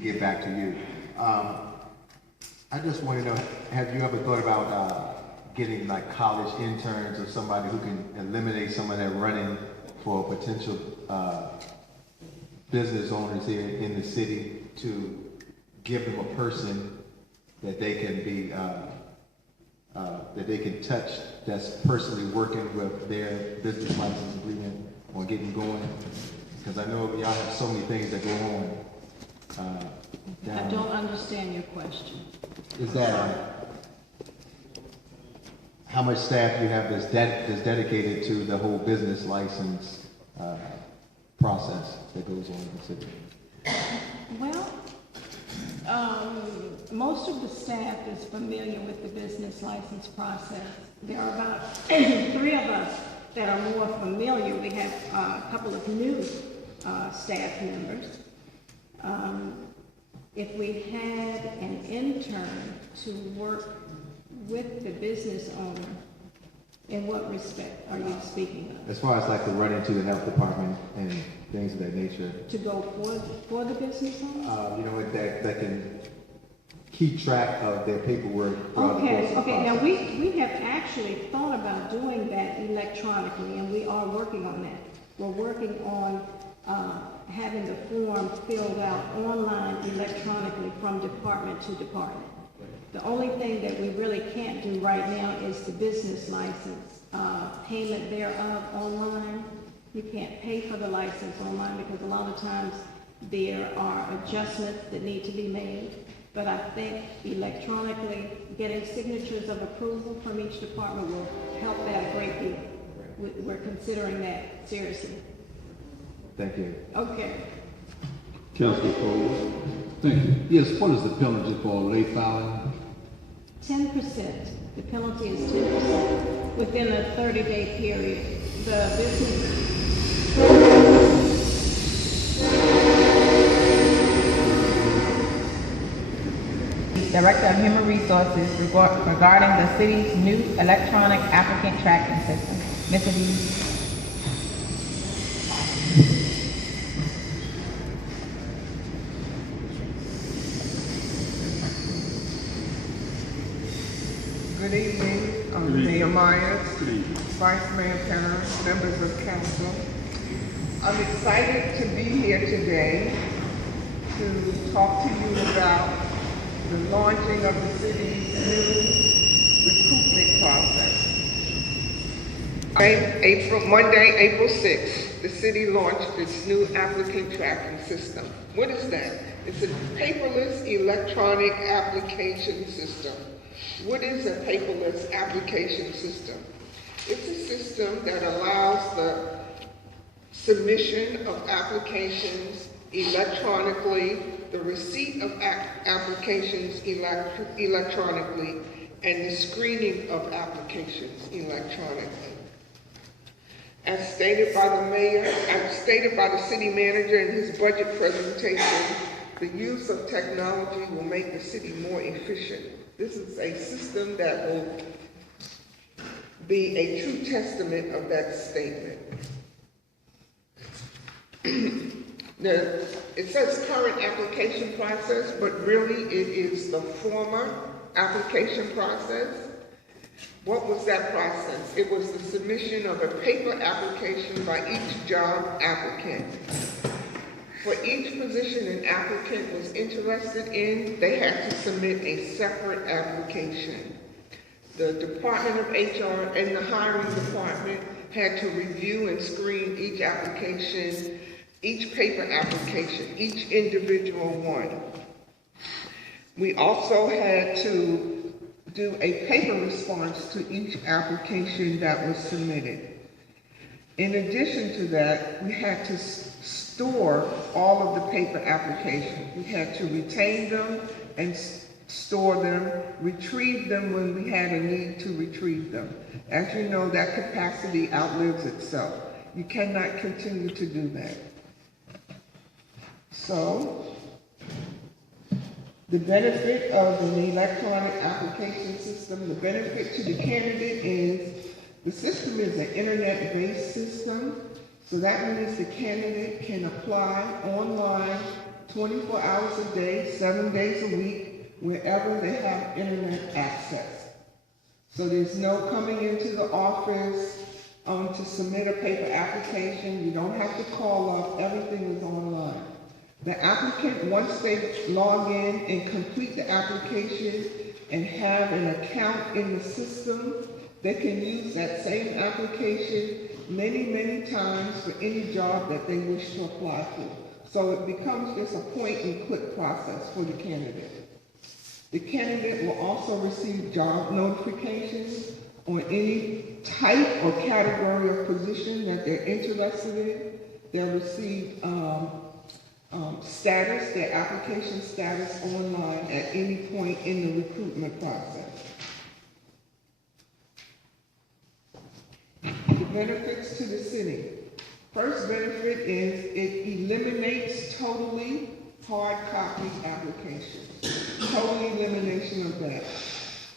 get back to you. I just want to know, have you ever thought about getting like college interns or somebody who can eliminate some of that running for potential business owners here in the city, to give them a person that they can be that they can touch, that's personally working with their business license agreement on getting going? Because I know y'all have so many things that go on. I don't understand your question. Is that how much staff you have that's dedicated to the whole business license process that goes on in the city? Well, most of the staff is familiar with the business license process. There are about 3 of us that are more familiar. We have a couple of new staff members. If we had an intern to work with the business owner, in what respect are you speaking of? As far as like the run into the health department and things of that nature. To go for the business owner? You know, that can keep track of their paperwork. Okay. Now we have actually thought about doing that electronically, and we are working on that. We're working on having the form filled out online electronically from department to department. The only thing that we really can't do right now is the business license payment thereof online. You can't pay for the license online because a lot of times there are adjustments that need to be made. But I think electronically getting signatures of approval from each department will help that a great deal. We're considering that seriously. Thank you. Okay. Councilor Cole. Thank you. Yes, what is the penalty for late filing? 10%. The penalty is 10% within a 30-day period. The business. Director of Human Resources regarding the city's new electronic applicant tracking system. Mr. D. Good evening, Mayor Myers, Vice Mayor Penner, members of council. I'm excited to be here today to talk to you about the launching of the city's new recruitment process. Monday, April 6th, the city launched its new applicant tracking system. What is that? It's a paperless electronic application system. What is a paperless application system? It's a system that allows the submission of applications electronically, the receipt of applications electronically, and the screening of applications electronically. As stated by the mayor, as stated by the city manager in his budget presentation, the use of technology will make the city more efficient. This is a system that will be a true testament of that statement. It says current application process, but really it is the former application process. What was that process? It was the submission of a paper application by each job applicant. For each position an applicant was interested in, they had to submit a separate application. The Department of HR and the hiring department had to review and screen each application, each paper application, each individual one. We also had to do a paper response to each application that was submitted. In addition to that, we had to store all of the paper applications. We had to retain them and store them, retrieve them when we had a need to retrieve them. As you know, that capacity outlives itself. You cannot continue to do that. So, the benefit of an electronic application system, the benefit to the candidate is the system is an internet-based system. So that means the candidate can apply online 24 hours a day, 7 days a week, wherever they have internet access. So there's no coming into the office to submit a paper application. You don't have to call up. Everything is online. The applicant, once they log in and complete the application and have an account in the system, they can use that same application many, many times for any job that they wish to apply for. So it becomes just a point-and-click process for the candidate. The candidate will also receive job notifications on any type or category of position that they're interested in. They'll receive status, their application status online at any point in the recruitment process. The benefits to the city. First benefit is it eliminates totally hard copy applications. Total elimination of that.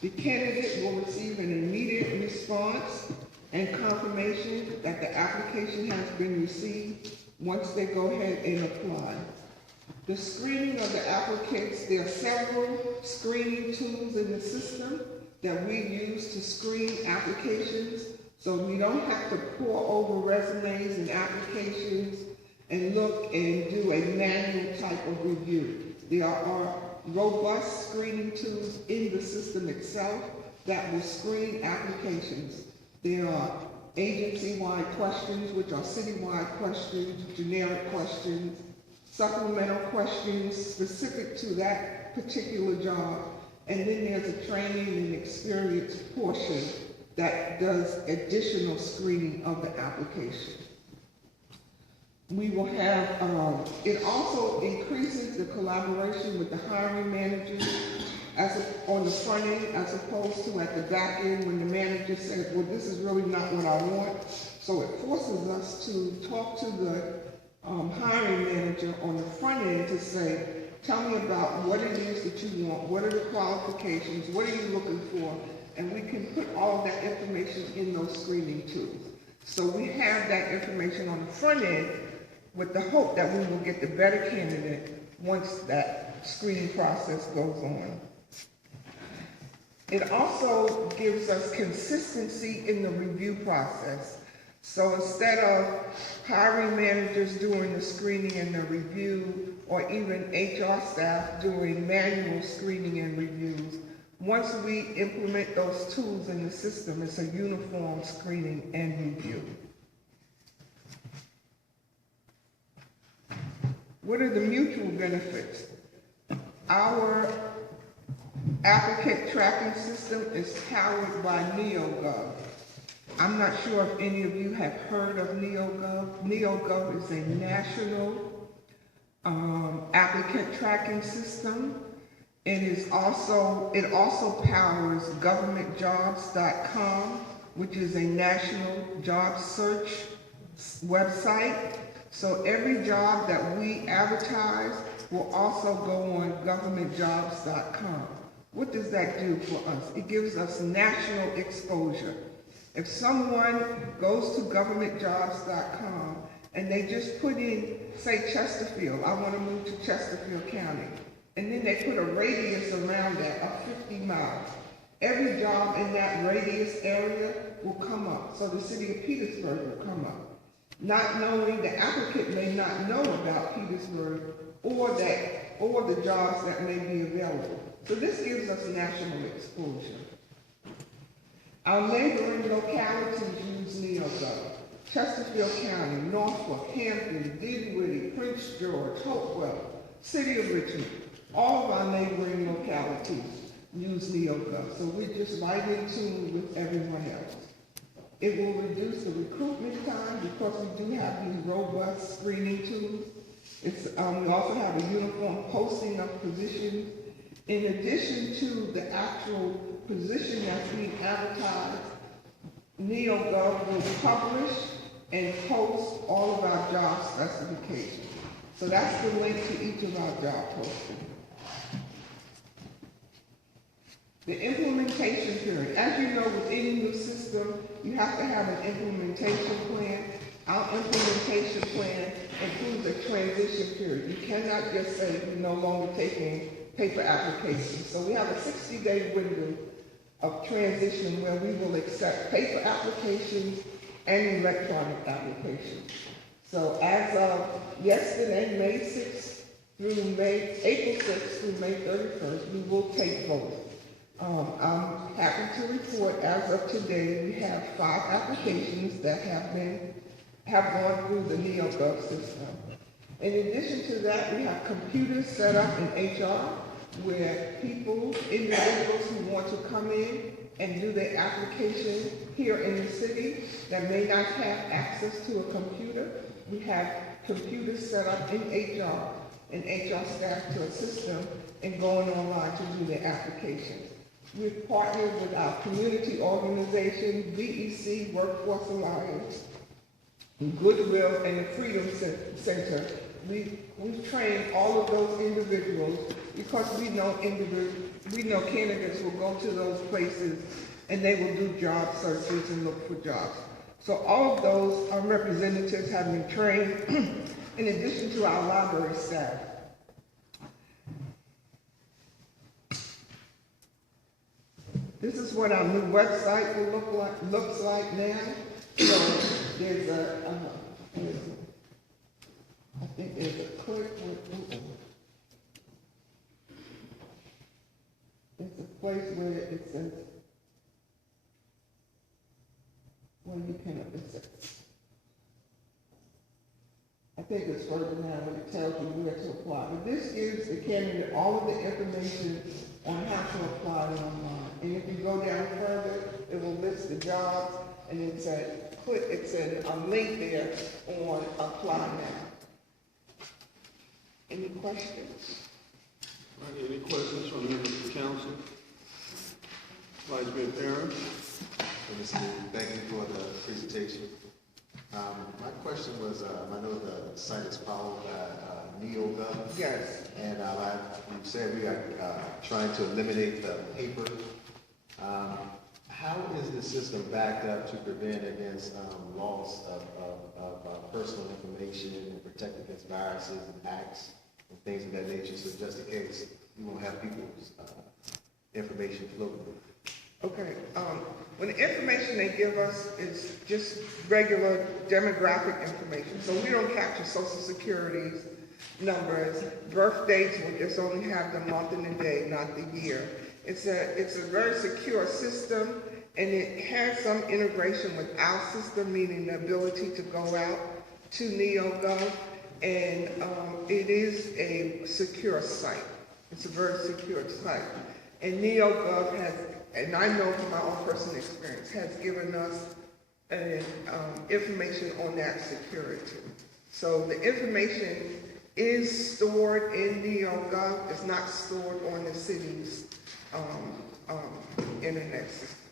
The candidate will receive an immediate response and confirmation that the application has been received once they go ahead and apply. The screening of the applicants, there are several screening tools in the system that we use to screen applications, so we don't have to pour over resumes and applications and look and do a manual type of review. There are robust screening tools in the system itself that will screen applications. There are agency-wide questions, which are city-wide questions, generic questions, supplemental questions specific to that particular job, and then there's a training and experience portion that does additional screening of the application. We will have, it also increases the collaboration with the hiring managers on the front end as opposed to at the back end when the manager says, well, this is really not what I want. So it forces us to talk to the hiring manager on the front end to say, tell me about what it is that you want, what are the qualifications, what are you looking for, and we can put all of that information in those screening tools. So we have that information on the front end with the hope that we will get the better candidate once that screening process goes on. It also gives us consistency in the review process. So instead of hiring managers doing the screening and the review, or even HR staff doing manual screening and reviews, once we implement those tools in the system, it's a uniform screening and review. What are the mutual benefits? Our applicant tracking system is powered by NeoGov. I'm not sure if any of you have heard of NeoGov. NeoGov is a national applicant tracking system. It also powers governmentjobs.com, which is a national job search website. So every job that we advertise will also go on governmentjobs.com. What does that do for us? It gives us national exposure. If someone goes to governmentjobs.com and they just put in, say, Chesterfield, I want to move to Chesterfield County, and then they put a radius around that of 50 miles, every job in that radius area will come up. So the city of Petersburg will come up. Not knowing, the applicant may not know about Petersburg or the jobs that may be available. So this gives us national exposure. Our neighboring localities use NeoGov. Chesterfield County, Norfolk, Hampton, Dinwiddie, Prince George, Hopewell, City of Richmond, all of our neighboring localities use NeoGov. So we're just right in tune with everyone else. It will reduce the recruitment time because we do have these robust screening tools. We also have a uniform posting of positions. In addition to the actual position that's being advertised, NeoGov will publish and post all of our job specifications. So that's the link to each of our job postings. The implementation period. As you know, with any new system, you have to have an implementation plan. Our implementation plan includes a transition period. You cannot just say you're no longer taking paper applications. So we have a 60-day window of transition where we will accept paper applications and electronic applications. So as of yesterday, May 6th through April 6th through May 31st, we will take both. I'm happy to report as of today, we have 5 applications that have gone through the NeoGov system. In addition to that, we have computers set up in HR where individuals who want to come in and do their application here in the city that may not have access to a computer, we have computers set up in HR and HR staff to assist them in going online to do their application. We've partnered with our community organization, VEC Workforce Alliance, Goodwill, and the Freedom Center. We've trained all of those individuals because we know candidates will go to those places and they will do job searches and look for jobs. So all of those representatives have been trained in addition to our library staff. This is what our new website will looks like now. So there's I think there's a click with, it's a place where it says, where you can, I think it's further down when it tells you where to apply. But this gives the candidate all of the information on how to apply online. And if you go down further, it will list the jobs, and it's a link there on Apply Now. Any questions? All right, any questions from the members of the council? Vice Mayor Perrin? Thank you for the presentation. My question was, I know the site is powered by NeoGov. Yes. And you said we are trying to eliminate the paper. How is the system backed up to prevent against loss of personal information and protect against viruses and hacks and things of that nature? So just in case you won't have people's information floating. Okay. When the information they give us is just regular demographic information, so we don't capture Social Security's numbers. Birth dates, will just only have the month and the day, not the year. It's a very secure system, and it has some integration with our system, meaning the ability to go out to NeoGov, and it is a secure site. It's a very secure site. And NeoGov has, and I know from my own personal experience, has given us information on that security. So the information is stored in NeoGov. It's not stored on the city's internet system.